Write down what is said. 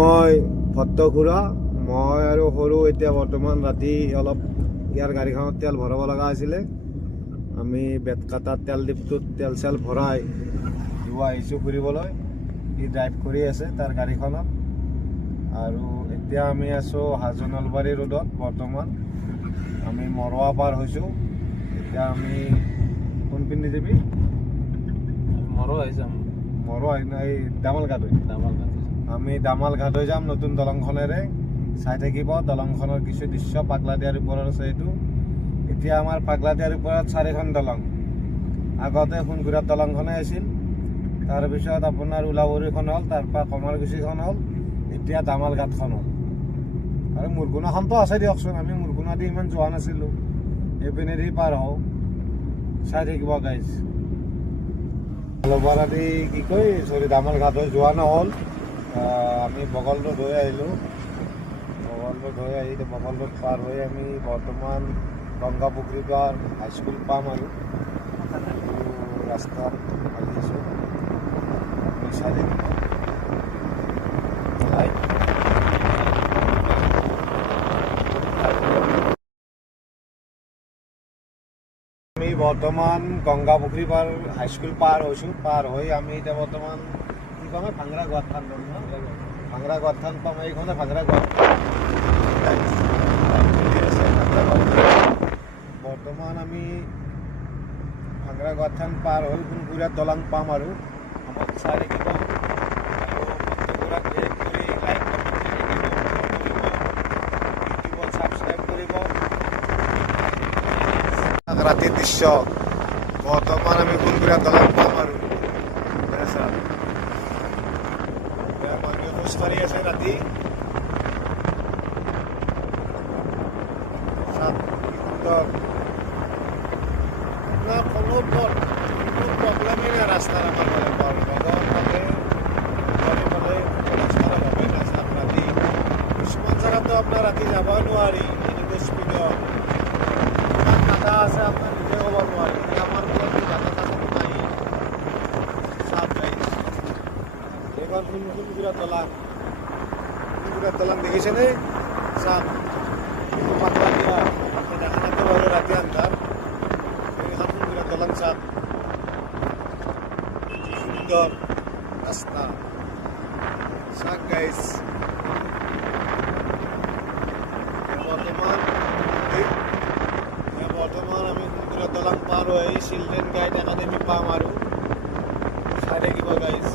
মই ভট্টখুৰা মই আৰু সৰু এতিয়া বৰ্তমান ৰাতি অলপ ইয়াৰ গাড়ীখনত তেল ভৰাব লগা আছিলে। আমি বেতকাটা তেল ডিপুটোত তেল চেল ভৰাই যোৱা আহিছোঁ ফুৰিবলৈ। সি ড্ৰাইভ কৰি আছে তাৰ গাড়ীখনত। আৰু এতিয়া আমি আছোঁ হাজো নলবাৰী ৰোডত। বৰ্তমান আমি মৰোৱা পাৰ হৈছোঁ। এতিয়া আমি কোনপিনে যাবি? মৰোৱা যাম। মৰোৱা এই দামালঘাট আমি দামালঘাট হৈ যাম নতুন দলংখনেৰে। চাই থাকিব দলংখনৰ কিছু দৃশ্য। পাগলাদিয়াৰ ওপৰত আছে এইটো। এতিয়া আমাৰ পাগলাদিয়াৰ ওপৰত 4খন দলং। আগতে সোণগুৰাত দলংখনে আছিল, তাৰপিছত আপোনাৰ উলাবৰীখন হ'ল, তাৰপৰা কমাৰকুছিখন হ'ল, এতিয়া দামালঘাটখন হ'ল। আৰু মুৰগুনাখনতো আছে দিয়কচোন। আমি মুৰগুনা দি ইমান যোৱা নাছিলোঁ, এইপিনেদি পাৰ হওঁ। চাই থাকিব গাইজ। নলবাৰী কি কয় দামালঘাট হৈ যোৱা নহ'ল। আমি বগল ৰোড হৈ আহিলোঁ। বগল ৰোড হৈ আহি বগল ৰোড পাৰ হৈ আমি বৰ্তমান গংগাপুখুৰী পাৰ হাইস্কুল পাম আৰু ৰাস্তাত আহিছোঁ। আমি চাই থাকিব। আমি বৰ্তমান গংগাপুখুৰী পাৰ হাইস্কুল পাৰ হৈছোঁ। পাৰ হৈ আমি এতিয়া বৰ্তমান কি পাম? ভাংৰা গোৱাথান পাম ন? ভাংৰা গোৱাথান পাম। এইখনে ভাংৰা গোৱাথান। বৰ্তমান আমি ভাংৰা গোৱাথান পাৰ হৈ সোণগুৰাত দলং পাম আৰু আমাক চাই থাকিব। ইউটিউবত ছাবস্ক্ৰাইব কৰিব। ৰাতিৰ দৃশ্য। বৰ্তমান আমি সোণগুৰাত দলং পাম আৰু মানুহে খোজকাঢ়ি আছে ৰাতি। সুন্দৰ। আপোনাৰ কোনো প্ৰব্লেমেই নাই ৰাস্তাৰ। আমাৰ ৰাতি কিছুমান জেগাতো আপোনাৰ ৰাতি যাবই নোৱাৰি। এনেকৈ স্পীডত ইমান কাটা আছে আপোনাৰ নিজে ক'ব নোৱাৰি। আমাৰ এইবাৰ সোণগুৰাত দলং। সোণগুৰাত দলং দেখিছেনে? চাওক পাগলাদিয়া দেখা নাপাব আৰু ৰাতি আন্ধাৰ। এইখন সোণগুৰাত দলং চাওক। কি সুন্দৰ ৰাস্তা চাওক গাইজ। বৰ্তমান আমি সোণগুৰাত দলং পাৰ হৈ চিলড্ৰেন গাইড একাডেমি পাম আৰু চাই থাকিব গাইজ।